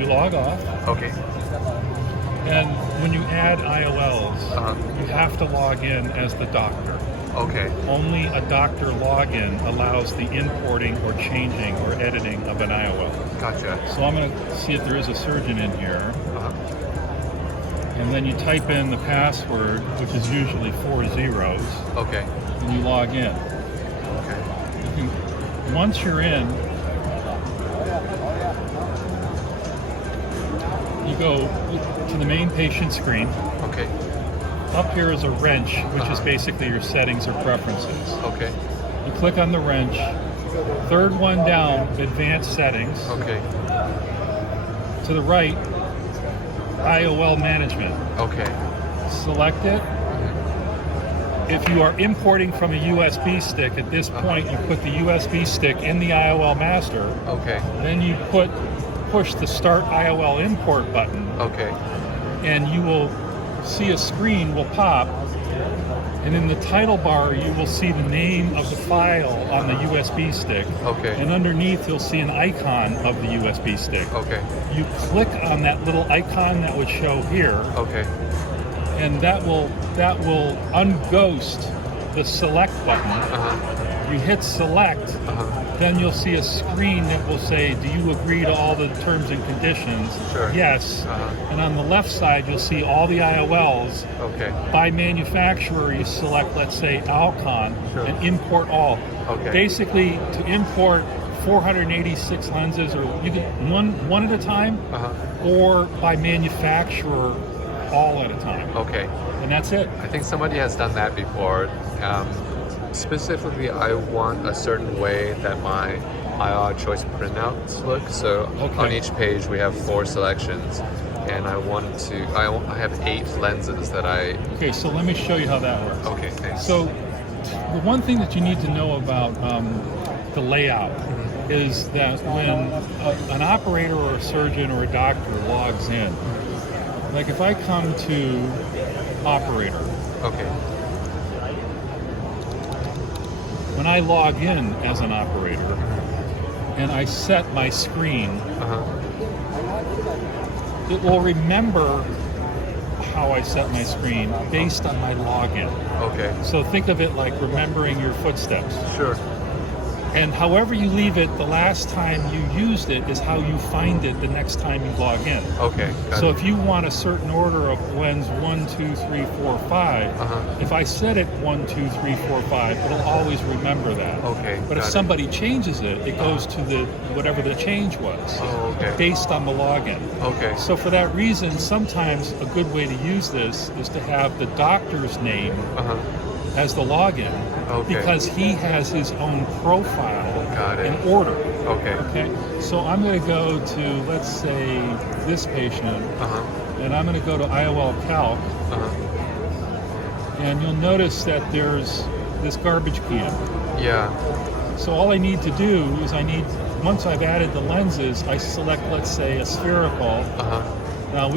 you log off, Okay. and when you add IOLs, you have to log in as the doctor. Okay. Only a doctor login allows the importing or changing or editing of an IOL. Gotcha. So I'm going to see if there is a surgeon in here. And then you type in the password, which is usually 4 zeros, Okay. and you log in. Okay. Once you're in, you go to the main patient screen. Okay. Up here is a wrench, which is basically your settings or preferences. Okay. You click on the wrench. Third one down, advanced settings. Okay. To the right, IOL management. Okay. Select it. If you are importing from a USB stick, at this point you put the USB stick in the IOL master. Okay. Then you push the Start IOL Import button. Okay. And you will see a screen will pop, and in the title bar you will see the name of the file on the USB stick. Okay. And underneath you'll see an icon of the USB stick. Okay. You click on that little icon that would show here, Okay. and that will unghost the select button. You hit select, then you'll see a screen that will say, do you agree to all the terms and conditions? Sure. Yes. And on the left side, you'll see all the IOLs. Okay. By manufacturer, you select, let's say, Alcon, and import all. Okay. Basically, to import 486 lenses, or you can one at a time, or by manufacturer, all at a time. Okay. And that's it. I think somebody has done that before. Specifically, I want a certain way that my IR choice printouts look. So on each page we have 4 selections, and I have 8 lenses that I... Okay, so let me show you how that works. Okay, thanks. So the one thing that you need to know about the layout is that when an operator or a surgeon or a doctor logs in, like if I come to operator, when I log in as an operator and I set my screen, it will remember how I set my screen based on my login. Okay. So think of it like remembering your footsteps. Sure. And however you leave it the last time you used it is how you find it the next time you log in. Okay. So if you want a certain order of lens 1, 2, 3, 4, 5, if I set it 1, 2, 3, 4, 5, it'll always remember that. Okay. But if somebody changes it, it goes to the whatever the change was, based on the login. Okay. So for that reason, sometimes a good way to use this is to have the doctor's name as the login, because he has his own profile in order. Okay. So I'm going to go to, let's say, this patient, and I'm going to go to IOL Calc, and you'll notice that there's this garbage can. Yeah. So all I need to do is once I've added the lenses, I select, let's say, a spherical. Now,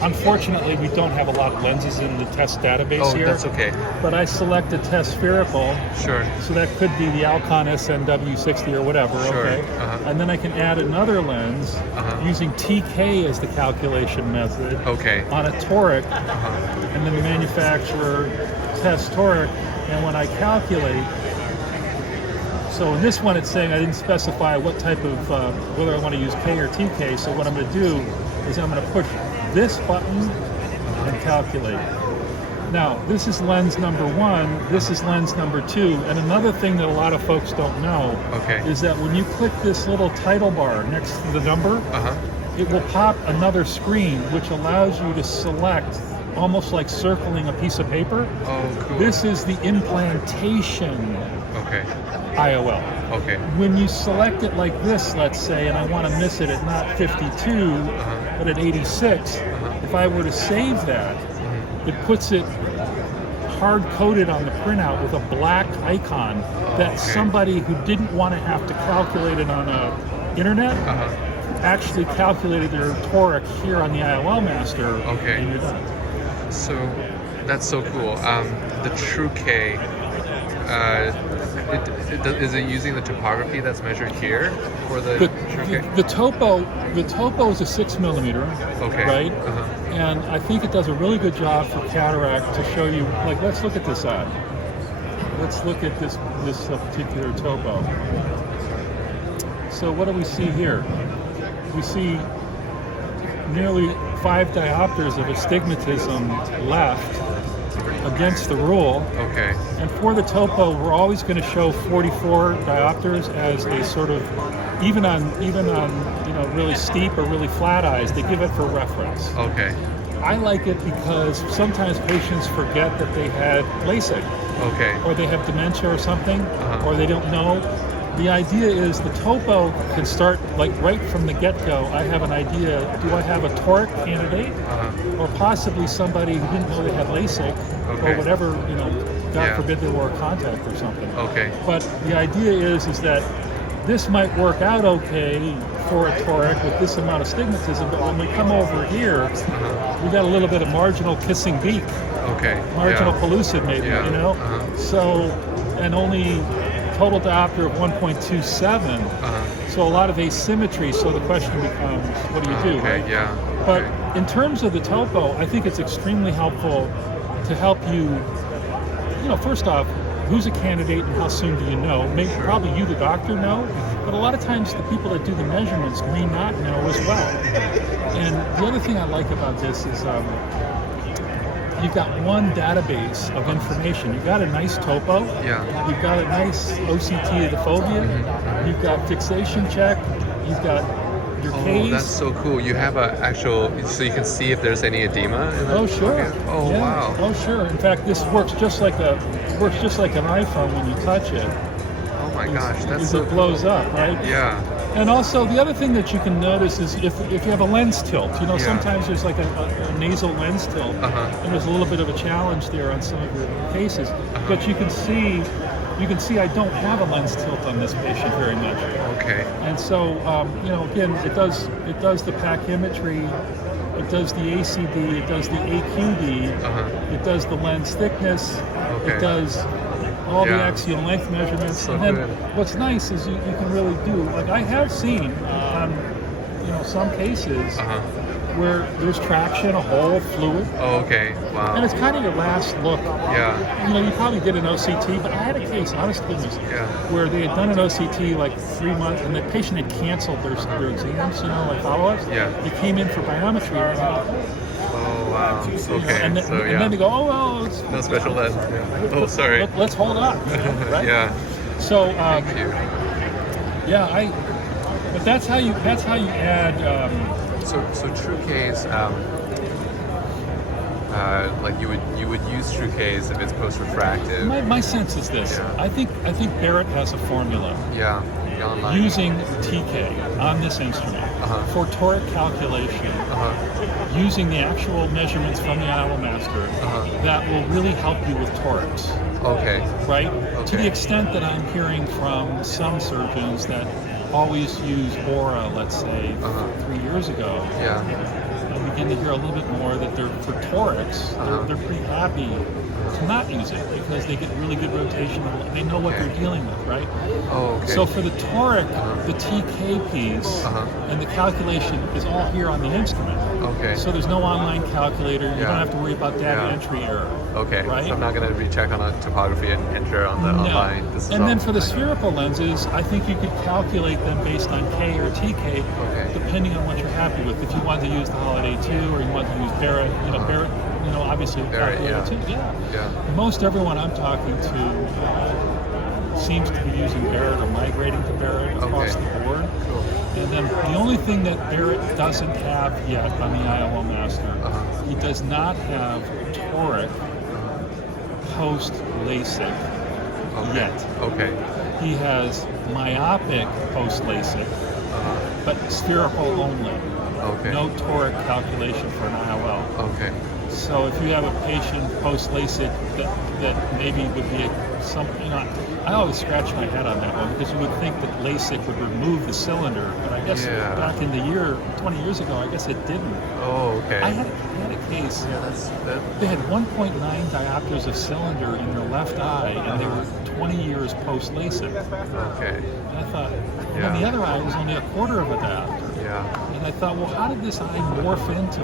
unfortunately, we don't have a lot of lenses in the test database here. That's okay. But I select a test spherical. Sure. So that could be the Alcon SNW60 or whatever, okay? And then I can add another lens using TK as the calculation method on a toric, and then the manufacturer test toric, and when I calculate, so in this one it's saying I didn't specify what type of, whether I want to use K or TK, so what I'm going to do is I'm going to push this button and calculate. Now, this is lens number 1, this is lens number 2, and another thing that a lot of folks don't know is that when you click this little title bar next to the number, it will pop another screen which allows you to select, almost like circling a piece of paper. Oh, cool. This is the implantation IOL. When you select it like this, let's say, and I want to miss it at not 52, but at 86, if I were to save that, it puts it hard-coded on the printout with a black icon that somebody who didn't want to have to calculate it on the internet actually calculated their toric here on the IOL master, and you're done. So that's so cool. The True K, Is it using the topography that's measured here for the the topo is a 6 millimeter, right? And I think it does a really good job for cataract to show you. Like, let's look at this eye. Let's look at this particular topo. So what do we see here? We see nearly 5 diopters of astigmatism left against the rule. Okay. And for the topo, we're always going to show 44 diopters as a sort of, even on really steep or really flat eyes, they give it for reference. Okay. I like it because sometimes patients forget that they had LASIK. Okay. Or they have dementia or something, or they don't know. The idea is the topo can start like right from the get-go. I have an idea. Do I have a toric candidate, or possibly somebody who didn't know they had LASIK, or whatever, God forbid they wore a contact or something. Okay. But the idea is that this might work out okay for a toric with this amount of stigmatism, but when we come over here, we got a little bit of marginal kissing beak. Okay. Marginal pellucid maybe, So, and only total diopter of 1.27. So a lot of asymmetry. So the question becomes, what do you do, right? Yeah. But in terms of the topo, I think it's extremely helpful to help you, first off, who's a candidate and how soon do you know? Maybe probably you, the doctor, know, but a lot of times the people that do the measurements may not know as well. And the other thing I like about this is you've got one database of information. You've got a nice topo. Yeah. You've got a nice OCT of the fovea. You've got fixation check. You've got your case. Oh, that's so cool. You have a actual, so you can see if there's any edema. Oh, sure. Oh, yeah. Wow. Oh, sure. In fact, this works just like an iPhone when you touch it. Oh my gosh, that's so it blows up, right? Yeah. And also, the other thing that you can notice is if you have a lens tilt, sometimes there's like a nasal lens tilt, and there's a little bit of a challenge there on some of your cases. But you can see I don't have a lens tilt on this patient very much. Okay. And so, again, it does the pachymetry, it does the ACD, it does the AQD, it does the lens thickness, it does all the axial length measurements. So and then good. what's nice is you can really do, like I have seen on some cases where there's traction, a hole, fluid. Oh, okay. Wow. And it's kind of your last look. Yeah. You probably did an OCT, but I had a case, honest goodness, where they had done an OCT like 3 months, and the patient had canceled their exams, like follow-ups. Yeah. They came in for biometry. Oh, wow. Okay. And then they go, oh, well, it's no special lens. Yeah. Oh, sorry. Let's hold on. Right? Yeah. So, Thank you. Yeah, but that's how you add. So TrueCase, like you would use TrueCase if it's post-refractive. My sense is this. Yeah. I think Barrett has a formula. Yeah. Online. Using TK on this instrument for toric calculation, using the actual measurements from the IOL master, that will really help you with torics. Okay. Right? Okay. To the extent that I'm hearing from some surgeons that always use Aura, let's say, 3 years ago. Yeah. I begin to hear a little bit more that for torics, they're pretty happy to not use it because they get really good rotation. They know what they're dealing with, right? Oh, okay. So for the toric, the TK piece and the calculation is all here on the instrument. Okay. So there's no online calculator. You don't have to worry about data entry error. Okay. Right? So I'm not going to recheck on a topography and enter on the online. And then for the spherical lenses, I think you could calculate them based on K or TK, depending on what you're happy with. If you want to use the Holiday 2 or you want to use Barrett, Barrett, obviously Barrett, too. Yeah. Most everyone I'm talking to seems to be using Barrett or migrating to Barrett across the board. Cool. And then the only thing that Barrett doesn't have yet on the IOL Master, he does not have toric post LASIK yet. Okay. He has myopic post LASIK, but spherical only. Okay. No toric calculation for an IOL. Okay. So if you have a patient post LASIK that maybe would be something, you know, I always scratch my head on that one because you would think that LASIK would remove the cylinder, but I guess back in the year, 20 years ago, I guess it didn't. Oh, okay. I had a case. They had 1.9 diopters of cylinder in their left eye, and they were 20 years post LASIK. Okay. And I thought, and the other eye was only a quarter of a diopter. Yeah. And I thought, well, how did this eye morph into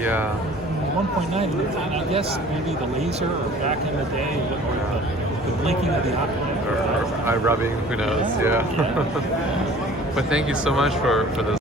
1.9? And I guess maybe the laser, or back in the day, or the blinking of the eye. Or eye rubbing, who knows? Yeah. But thank you so much for this.